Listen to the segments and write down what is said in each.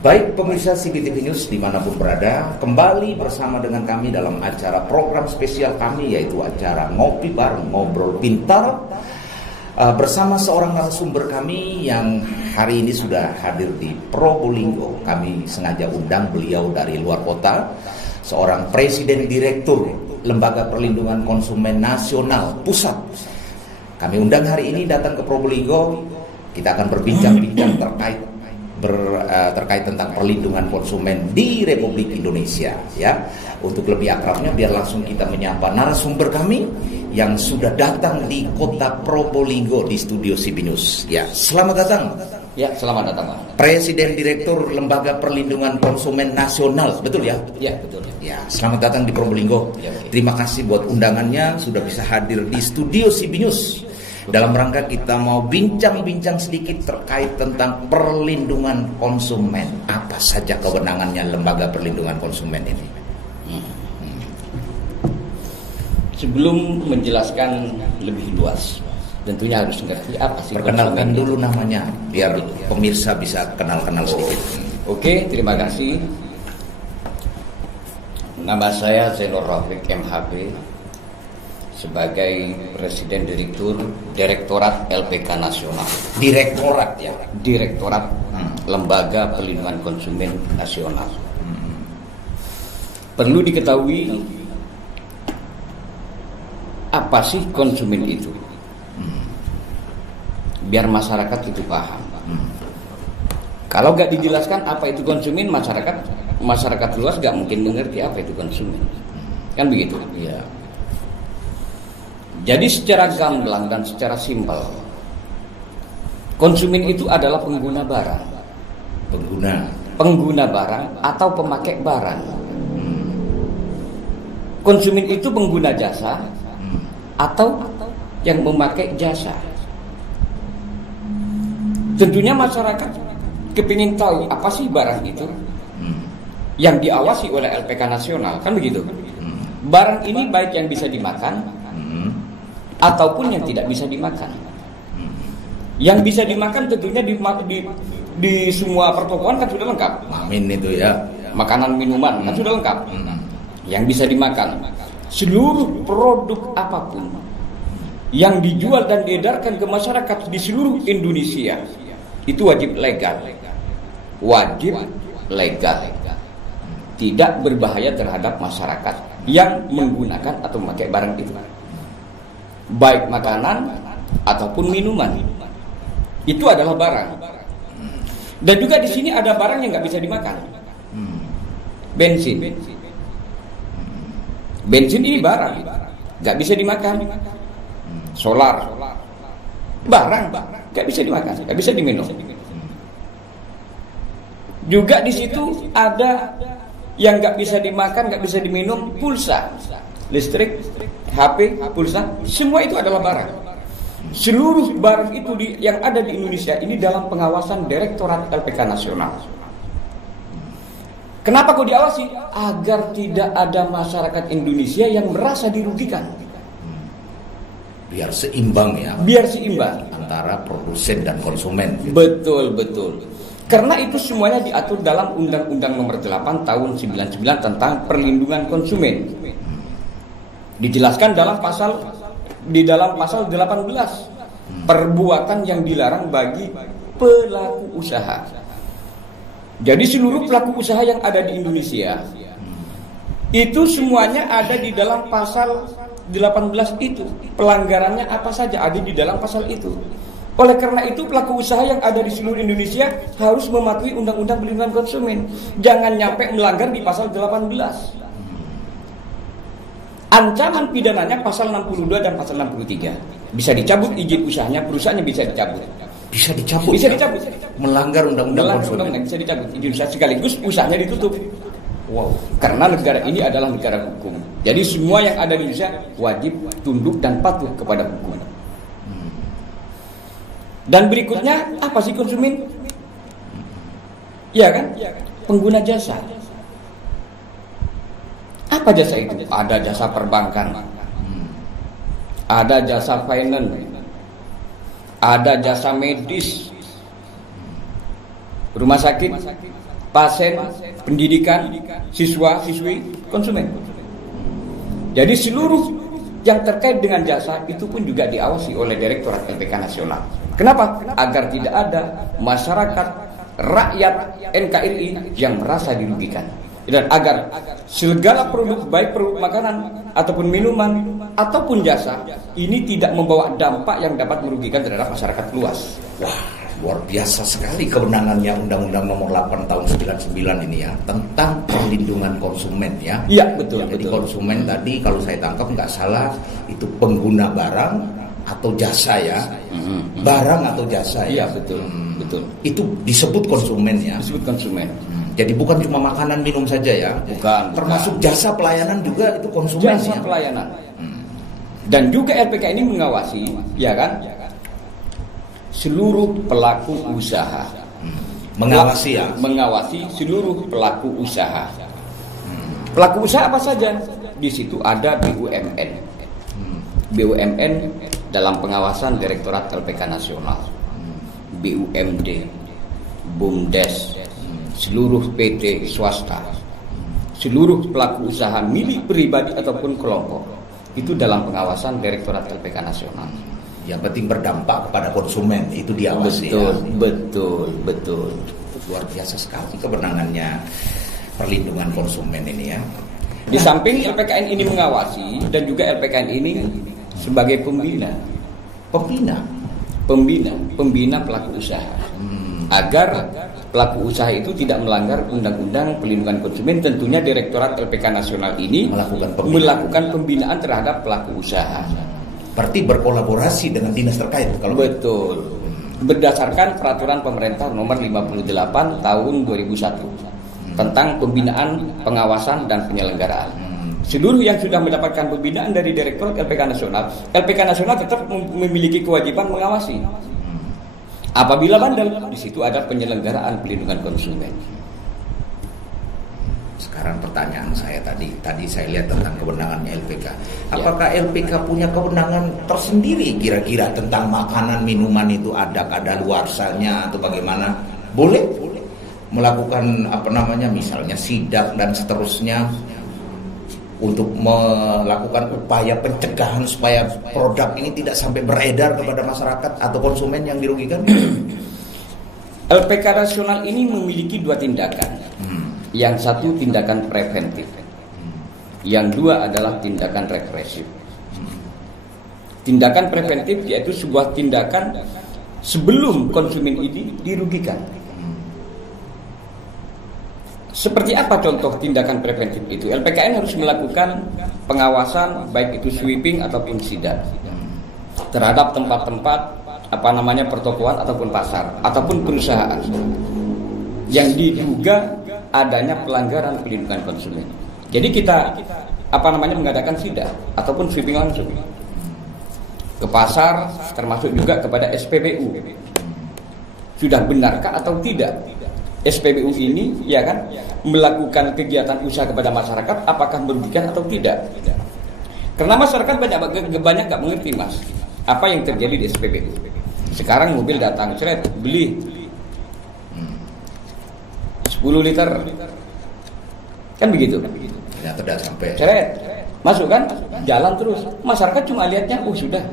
Baik pemirsa CBTV News dimanapun berada, kembali bersama dengan kami dalam acara program spesial kami, yaitu acara Ngopi Bareng Ngobrol Pintar, bersama seorang narasumber kami yang hari ini sudah hadir di Probolinggo. Kami sengaja undang beliau dari luar kota, seorang Presiden Direktur Lembaga Perlindungan Konsumen Nasional Pusat. Kami undang hari ini datang ke Probolinggo. Kita akan berbincang-bincang terkait tentang perlindungan konsumen di Republik Indonesia, ya. Untuk lebih akrabnya, biar langsung kita menyapa narasumber kami yang sudah datang di kota Probolinggo di studio CB News. Ya, selamat datang. Ya, selamat datang, Pak. Presiden Direktur Lembaga Perlindungan Konsumen Nasional, betul ya? Ya, betul. Ya, selamat datang di Probolinggo. Ya, terima kasih buat undangannya, sudah bisa hadir di studio CB News. Dalam rangka kita mau bincang-bincang sedikit terkait tentang perlindungan konsumen. Apa saja kewenangannya Lembaga Perlindungan Konsumen ini? Sebelum menjelaskan lebih luas, tentunya harus mengerti apa sih Perkenalkan konsumen dulu itu. namanya, biar pemirsa bisa kenal-kenal sedikit. Oke, terima kasih. Nama saya Zainur Rafiq MHB, sebagai Presiden Direktorat LPK Nasional. Direktorat ya? Direktorat Lembaga Perlindungan Konsumen Nasional. Perlu diketahui, apa sih konsumen itu? Biar masyarakat itu paham. Kalau nggak dijelaskan apa itu konsumen, masyarakat luas nggak mungkin mengerti apa itu konsumen. Kan begitu? Iya. Jadi secara gamblang dan secara simpel, konsumen itu adalah pengguna barang. Pengguna barang atau pemakai barang. Konsumen itu pengguna jasa atau yang memakai jasa. Tentunya masyarakat kepingin tahu apa sih barang itu yang diawasi oleh LPK Nasional, kan begitu? Barang ini baik yang bisa dimakan ataupun yang tidak bisa dimakan. Yang bisa dimakan tentunya di semua pertokoan kan sudah lengkap. Amin itu ya. Makanan minuman kan sudah lengkap. Yang bisa dimakan, seluruh produk apapun yang dijual dan diedarkan ke masyarakat di seluruh Indonesia itu wajib legal. Wajib legal. Tidak berbahaya terhadap masyarakat yang menggunakan atau memakai barang itu. Baik makanan ataupun minuman, itu adalah barang. Dan juga di sini ada barang yang nggak bisa dimakan. Bensin ini barang, nggak bisa dimakan. Solar, barang, nggak bisa dimakan, nggak bisa diminum. Juga di situ ada yang nggak bisa dimakan, nggak bisa diminum, pulsa, listrik, HP, pulsa, semua itu adalah barang. Seluruh barang itu yang ada di Indonesia ini dalam pengawasan Direktorat LPK Nasional. Kenapa kok diawasi? Agar tidak ada masyarakat Indonesia yang merasa dirugikan. Biar seimbang ya. Biar seimbang antara produsen dan konsumen. Betul. Karena itu semuanya diatur dalam Undang-Undang Nomor 8 Tahun 99 tentang Perlindungan Konsumen. Dijelaskan di dalam pasal 18, perbuatan yang dilarang bagi pelaku usaha. Jadi seluruh pelaku usaha yang ada di Indonesia itu semuanya ada di dalam pasal 18 itu. Pelanggarannya apa saja ada di dalam pasal itu. Oleh karena itu pelaku usaha yang ada di seluruh Indonesia harus mematuhi Undang-Undang Perlindungan Konsumen. Jangan nyampe melanggar di pasal 18. Ancaman pidananya pasal 62 dan pasal 63. Bisa dicabut izin usahanya, perusahaannya bisa dicabut. Bisa dicabut. Bisa dicabut. Melanggar undang-undang konsumen. Bisa dicabut izin usaha sekaligus usahanya ditutup. Wow. Karena negara ini adalah negara hukum. Jadi semua yang ada di Indonesia wajib tunduk dan patuh kepada hukum. Dan berikutnya apa sih konsumen? Ya kan? Pengguna jasa. Apa jasa itu? Ada jasa perbankan, ada jasa finance, ada jasa medis, rumah sakit, pasien, pendidikan, siswa, siswi, konsumen. Jadi seluruh yang terkait dengan jasa itu pun juga diawasi oleh Direktorat LPK Nasional. Kenapa? Agar tidak ada masyarakat, rakyat NKRI yang merasa dirugikan. Dan agar segala produk, baik produk makanan ataupun minuman ataupun jasa, ini tidak membawa dampak yang dapat merugikan terhadap masyarakat luas. Wah, luar biasa sekali kewenangannya Undang-Undang Nomor 8 Tahun 99 ini ya, tentang perlindungan konsumen ya. Iya, betul. Jadi betul. konsumen tadi kalau saya tangkap nggak salah itu pengguna barang atau jasa ya. Barang atau jasa ya. Iya, betul. Betul. Itu disebut konsumen ya. Disebut konsumen. Jadi bukan cuma makanan minum saja ya. Bukan. Termasuk jasa pelayanan juga itu konsumen Jasa ya. pelayanan. Dan juga LPK ini mengawasi, ya kan? Seluruh pelaku usaha. Mengawasi ya. Mengawasi seluruh pelaku usaha. Pelaku usaha apa saja? Di situ ada BUMN. BUMN dalam pengawasan Direktorat LPK Nasional. BUMD, BUMDes, seluruh PT swasta, seluruh pelaku usaha milik pribadi ataupun kelompok itu dalam pengawasan Direktorat LPK Nasional. Yang penting berdampak kepada konsumen itu diawasi. Betul. Luar biasa sekali kewenangannya perlindungan konsumen ini ya. Di samping LPKN ini mengawasi dan juga LPKN ini sebagai pembina pelaku usaha agar pelaku usaha itu tidak melanggar Undang-Undang Perlindungan Konsumen. Tentunya Direktorat LPK Nasional ini melakukan pembinaan terhadap pelaku usaha. Berarti berkolaborasi dengan dinas terkait kalau betul. Berdasarkan peraturan pemerintah nomor 58 tahun 2001 tentang pembinaan, pengawasan dan penyelenggaraan. Seluruh yang sudah mendapatkan pembinaan dari Direktorat LPK Nasional tetap memiliki kewajiban mengawasi. Apabila bandel, di situ ada penyelenggaraan perlindungan konsumen. Sekarang pertanyaan saya tadi saya lihat tentang kewenangannya LPK. Apakah LPK punya kewenangan tersendiri kira-kira tentang makanan minuman itu ada kadaluarsanya atau bagaimana? Boleh melakukan misalnya sidak dan seterusnya untuk melakukan upaya pencegahan supaya produk ini tidak sampai beredar kepada masyarakat atau konsumen yang dirugikan? LPK Nasional ini memiliki dua tindakan. Yang satu tindakan preventif, yang dua adalah tindakan represif. Tindakan preventif yaitu sebuah tindakan sebelum konsumen ini dirugikan. Seperti apa contoh tindakan preventif itu? LPKN harus melakukan pengawasan baik itu sweeping ataupun sidak terhadap tempat-tempat pertokoan ataupun pasar ataupun perusahaan yang diduga adanya pelanggaran perlindungan konsumen. Jadi kita mengadakan sidak ataupun sweeping langsung ke pasar, termasuk juga kepada SPBU. Sudah benarkah atau tidak SPBU ini melakukan kegiatan usaha kepada masyarakat, apakah merugikan atau tidak? Karena masyarakat banyak nggak mengerti Mas apa yang terjadi di SPBU. Sekarang mobil datang, beli 10 liter, kan begitu? Ya, tidak sampai. Masuk kan, jalan terus. Masyarakat cuma lihatnya, sudah.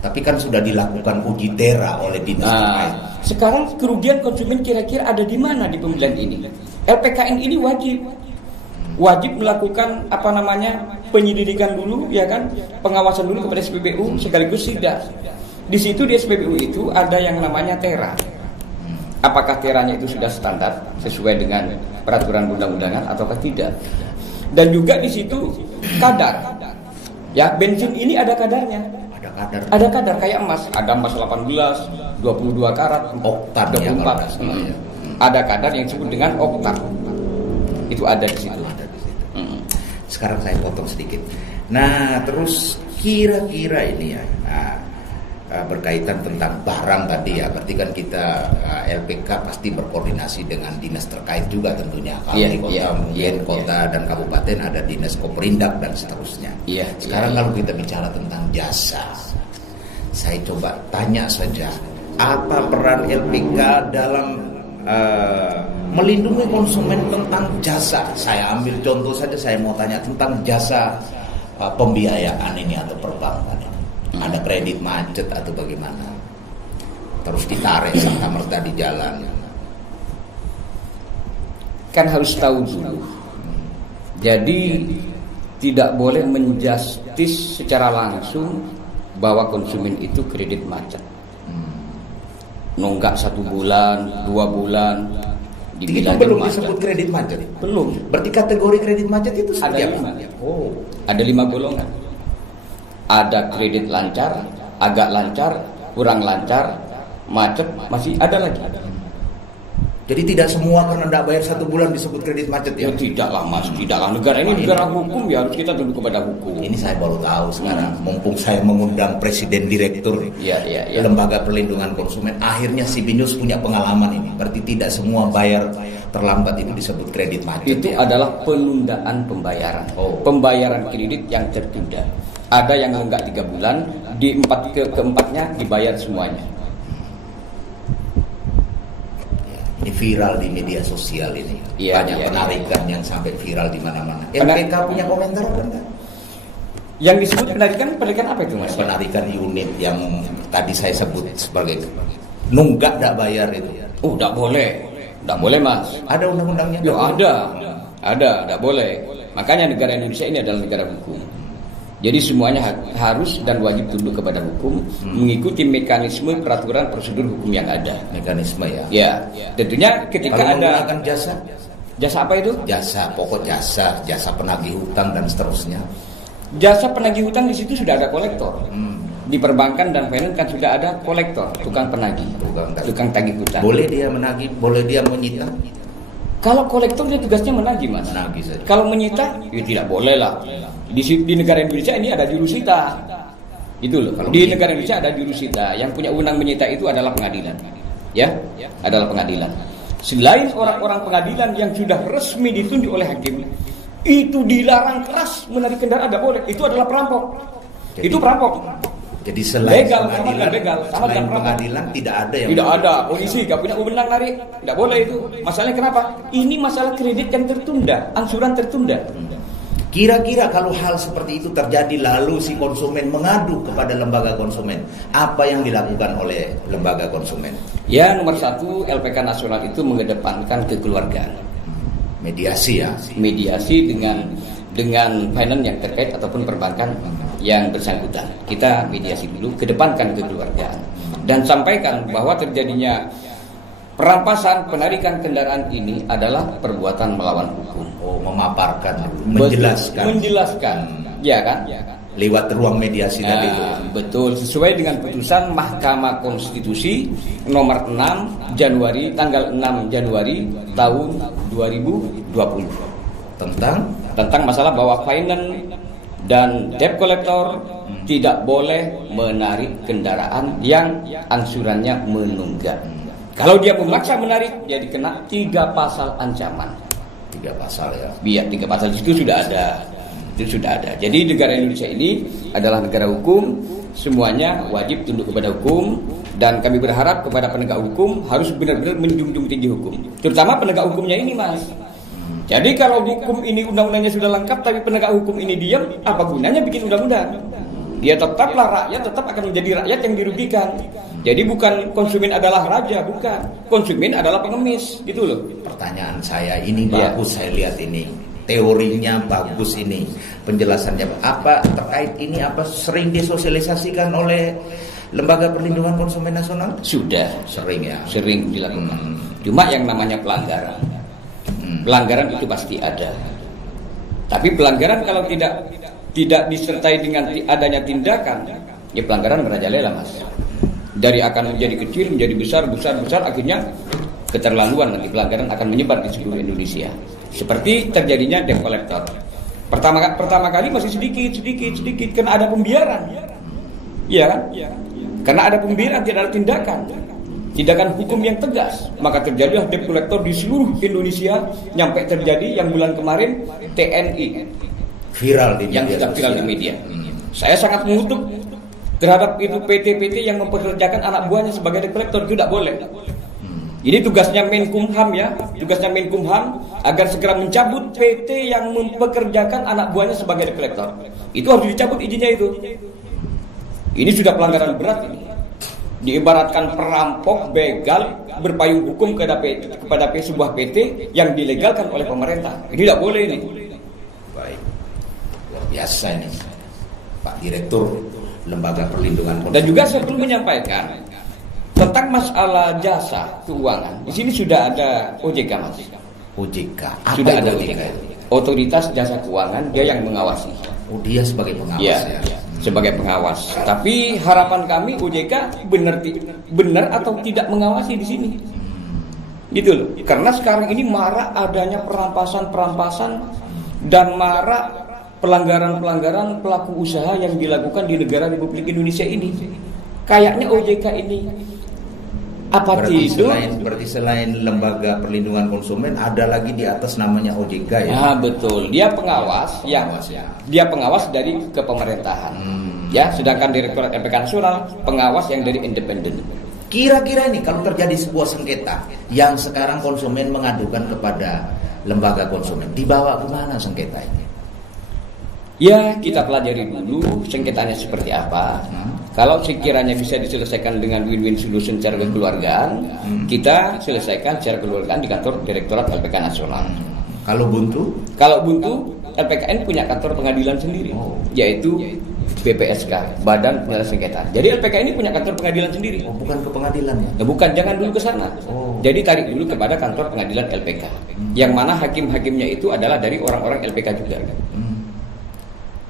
Tapi kan sudah dilakukan uji tera oleh dinas terkait. Sekarang kerugian konsumen kira-kira ada di mana di pemilihan ini? LPKN ini wajib melakukan penyelidikan dulu, pengawasan dulu kepada SPBU sekaligus sidak. Di situ di SPBU itu ada yang namanya tera. Apakah teranya itu sudah standar sesuai dengan peraturan undang-undangan ataukah tidak? Dan juga di situ kadar. Ya, bensin ini ada kadarnya. Ada kadar kayak emas. Ada emas 18, 22 karat, oktan 24. Ada kadar yang disebut dengan oktan. Itu ada di situ. Sekarang saya potong sedikit. Nah, terus kira-kira ini berkaitan tentang barang tadi ya, berarti kan kita LPK pasti berkoordinasi dengan dinas terkait juga tentunya. Kalau di kota mungkin kota dan kabupaten ada dinas Koperindak dan seterusnya. Sekarang kalau kita bicara tentang jasa, saya coba tanya saja, apa peran LPK dalam melindungi konsumen tentang jasa. Saya ambil contoh saja, saya mau tanya tentang jasa pembiayaan ini atau perbankan ini. Ada kredit macet atau bagaimana? Terus ditarik serta-merta di jalan. Kan harus tahu dulu. Jadi tidak boleh menjustis secara langsung bahwa konsumen itu kredit macet. Nunggak 1 bulan, 2 bulan. Itu belum disebut kredit macet. Belum. Berarti kategori kredit macet itu ada 5. Oh, ada 5 golongan. Ada kredit lancar, agak lancar, kurang lancar, macet, masih ada lagi. Jadi tidak semua karena tidak bayar 1 bulan disebut kredit macet ya? Tidaklah mas, tidaklah. Negara ini negara hukum ya, harus kita tunduk kepada hukum. Ini saya baru tahu sekarang. Mumpung saya mengundang presiden direktur Lembaga Perlindungan Konsumen, akhirnya si Binus punya pengalaman ini. Berarti tidak semua bayar terlambat itu disebut kredit macet. Itu adalah penundaan pembayaran. Pembayaran kredit yang tertunda. Ada yang enggak 3 bulan, di keempatnya dibayar semuanya. Ini viral di media sosial ini. Banyak penarikan yang sampai viral di mana-mana. LPK punya komentar apa? Yang disebut penarikan apa itu mas? Penarikan unit yang tadi saya sebut sebagai nunggak tidak bayar itu. Oh, tidak boleh mas. Ada undang-undangnya? Ada, tidak boleh. Makanya negara Indonesia ini adalah negara hukum. Jadi semuanya harus dan wajib tunduk kepada hukum, mengikuti mekanisme peraturan prosedur hukum yang ada. Mekanisme ya? Ya, tentunya ketika kalau ada menggunakan jasa apa itu? Jasa penagih hutang dan seterusnya. Jasa penagih hutang di situ sudah ada kolektor. Di perbankan dan finance kan sudah ada kolektor, tukang penagih, tukang tagih hutang. Boleh dia menagih, boleh dia menyita? Kalau kolektor dia tugasnya menagih mas. Menagih saja. Kalau menyita, ya tidak boleh lah. Di negara Indonesia ini ada jurusita. Itu loh. Di negara Indonesia ada jurusita. Yang punya wewenang menyita itu adalah pengadilan. Ya, adalah pengadilan. Selain orang-orang pengadilan yang sudah resmi ditunjuk oleh hakim, itu dilarang keras menarik kendaraan, tidak boleh. Itu adalah perampok. Itu perampok. Jadi selain legal, selain pengadilan tidak ada yang tidak ada. Polisi gak punya wewenang narik, tidak boleh itu. Masalahnya kenapa? Ini masalah kredit yang tertunda, angsuran tertunda. Kira-kira kalau hal seperti itu terjadi lalu si konsumen mengadu kepada lembaga konsumen, apa yang dilakukan oleh lembaga konsumen? Ya, nomor 1 LPK nasional itu mengedepankan kekeluargaan. Mediasi ya. Mediasi dengan finance yang terkait ataupun perbankan yang bersangkutan. Kita mediasi dulu, kedepankan kekeluargaan dan sampaikan bahwa terjadinya perampasan, penarikan kendaraan ini adalah perbuatan melawan hukum. Oh, memaparkan, menjelaskan. Ya kan? Lewat ruang mediasi tadi. Betul, sesuai dengan putusan Mahkamah Konstitusi nomor 6 Januari tanggal 6 Januari tahun 2020 tentang masalah bahwa finance dan debt collector tidak boleh menarik kendaraan yang angsurannya menunggak. Kalau dia memaksa menarik, dia dikena 3 pasal ancaman. 3 pasal ya? Iya, 3 pasal itu sudah ada. Itu sudah ada. Jadi negara Indonesia ini adalah negara hukum, semuanya wajib tunduk kepada hukum, dan kami berharap kepada penegak hukum harus benar-benar menjunjung tinggi hukum. Terutama penegak hukumnya ini, Mas. Jadi kalau hukum ini undang-undangnya sudah lengkap, tapi penegak hukum ini diam, apa gunanya bikin undang-undang? Dia tetaplah rakyat, tetap akan menjadi rakyat yang dirugikan. Jadi bukan konsumen adalah raja, bukan. Konsumen adalah pengemis, gitu loh. Pertanyaan saya ini bagus, saya lihat ini. Teorinya bagus ini. Penjelasannya apa terkait ini, apa sering disosialisasikan oleh Lembaga Perlindungan Konsumen Nasional? Sudah. Sering ya? Sering dilakukan. Cuma yang namanya pelanggaran. Pelanggaran itu pasti ada. Tapi pelanggaran kalau tidak disertai dengan adanya tindakan, ya pelanggaran merajalela, Mas. Dari akan menjadi kecil, menjadi besar, akhirnya keterlaluan nanti pelanggaran akan menyebar di seluruh Indonesia. Seperti terjadinya debt collector. Pertama kali masih sedikit karena ada pembiaran. Iya kan? Karena ada pembiaran, tidak ada tindakan hukum yang tegas, maka terjadilah debt collector di seluruh Indonesia. Nyampe terjadi yang bulan kemarin TNI viral di yang kita viral di media. Saya sangat mengutuk terhadap itu PT-PT yang mempekerjakan anak buahnya sebagai debt collector. Itu tidak boleh. Ini tugasnya Menkumham ya, tugasnya Menkumham agar segera mencabut PT yang mempekerjakan anak buahnya sebagai debt collector. Itu harus dicabut izinnya itu. Ini sudah pelanggaran berat ini. Diibaratkan perampok, begal, berpayung hukum kepada sebuah PT yang dilegalkan oleh pemerintah. Ini tidak boleh ini. Baik, luar biasa ini, Pak Direktur Lembaga Perlindungan Konsumen. Dan juga saya perlu menyampaikan tentang masalah jasa keuangan. Di sini sudah ada OJK, Mas. OJK. Apa Sudah itu ada OJK? Otoritas Jasa Keuangan, dia yang mengawasi. Oh, dia sebagai pengawas Ya, ya. sebagai pengawas. Tapi harapan kami OJK benar atau tidak mengawasi di sini. Gitu loh. Karena sekarang ini marak adanya perampasan dan marak pelanggaran-pelanggaran pelaku usaha yang dilakukan di negara Republik Indonesia ini. Kayaknya OJK ini apa tidur? Berarti selain Lembaga Perlindungan Konsumen ada lagi di atas namanya OJK ya. Nah, betul. Dia pengawas yang dia pengawas dari kepemerintahan. Ya, sedangkan Direktorat LPK Nasional pengawas yang dari independen. Kira-kira ini kalau terjadi sebuah sengketa yang sekarang konsumen mengadukan kepada lembaga konsumen, dibawa kemana sengketa ini? Ya, kita pelajari dulu sengketanya seperti apa. Kalau sekiranya bisa diselesaikan dengan win-win solution secara kekeluargaan, kita selesaikan secara kekeluargaan di kantor Direktorat LPK Nasional. Kalau buntu? Kalau buntu, LPKN punya kantor pengadilan sendiri, yaitu BPSK, Badan Penyelesaian Sengketa. Jadi LPK ini punya kantor pengadilan sendiri. Oh, bukan ke pengadilan ya? Nah, bukan, jangan dulu ke sana. Jadi tarik dulu kepada kantor pengadilan LPK. Yang mana hakim-hakimnya itu adalah dari orang-orang LPK juga.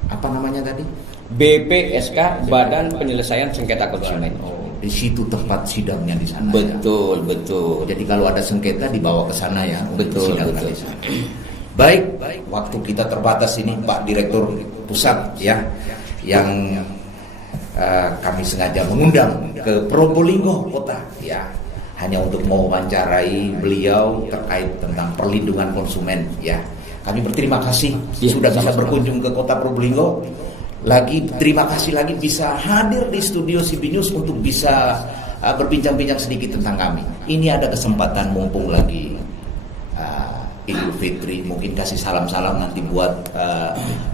Apa namanya tadi? BPSK, Badan Penyelesaian Sengketa Konsumen. Di situ tempat sidangnya di sana. Betul, ya? betul. Jadi kalau ada sengketa dibawa ke sana ya. Betul, betul. Baik, waktu kita terbatas ini Pak Direktur Pusat ya, yang kami sengaja mengundang ke Probolinggo kota ya, hanya untuk mewawancarai beliau terkait tentang perlindungan konsumen ya. Kami berterima kasih sudah bisa berkunjung ke kota Probolinggo. Lagi terima kasih lagi bisa hadir di studio CB News untuk bisa berbincang-bincang sedikit tentang kami. Ini ada kesempatan mumpung lagi Idul Fitri, mungkin kasih salam-salam nanti buat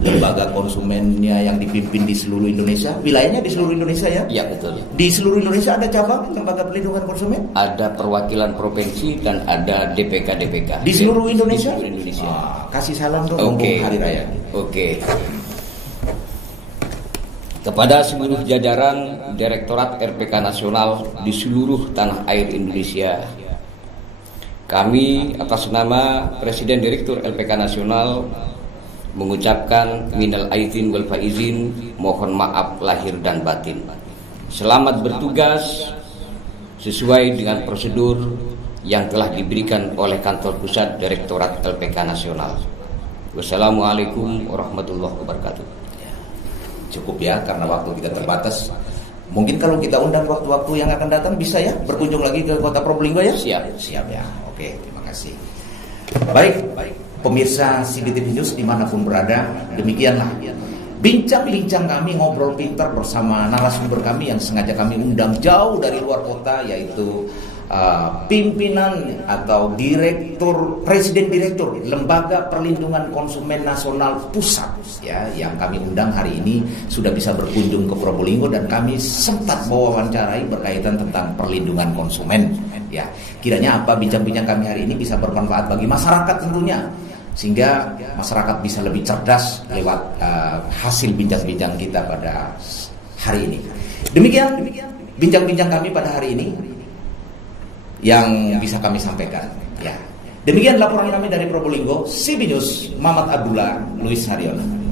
lembaga konsumennya yang dipimpin di seluruh Indonesia. Wilayahnya di seluruh Indonesia ya? Iya, betul. Di seluruh Indonesia ada cabang lembaga perlindungan konsumen? Ada perwakilan provinsi dan ada DPK. Di seluruh Indonesia? Di seluruh Indonesia. Kasih salam dong mumpung hari raya. Oke. Kepada seluruh jajaran Direktorat RPK Nasional di seluruh tanah air Indonesia, kami atas nama Presiden Direktur LPK Nasional mengucapkan minal aidin wal faizin, mohon maaf lahir dan batin. Selamat bertugas sesuai dengan prosedur yang telah diberikan oleh Kantor Pusat Direktorat LPK Nasional. Wassalamualaikum warahmatullahi wabarakatuh. Cukup ya, karena waktu kita terbatas. Mungkin kalau kita undang waktu-waktu yang akan datang bisa ya berkunjung lagi ke kota Probolinggo ya? Siap ya. Oke, terima kasih. Baik, pemirsa CBTV News dimanapun berada, demikianlah bincang-bincang kami ngobrol pintar bersama narasumber kami yang sengaja kami undang jauh dari luar kota, yaitu pimpinan atau presiden direktur Lembaga Perlindungan Konsumen Nasional Pusat ya, yang kami undang hari ini sudah bisa berkunjung ke Probolinggo dan kami sempat mewawancarai berkaitan tentang perlindungan konsumen ya. Kiranya apa bincang-bincang kami hari ini bisa bermanfaat bagi masyarakat tentunya, sehingga masyarakat bisa lebih cerdas lewat hasil bincang-bincang kita pada hari ini. Demikian bincang-bincang kami pada hari ini yang bisa kami sampaikan ya. Demikian laporan kami dari Probolinggo, CB News, Mamat Abdullah, Luis Haryono.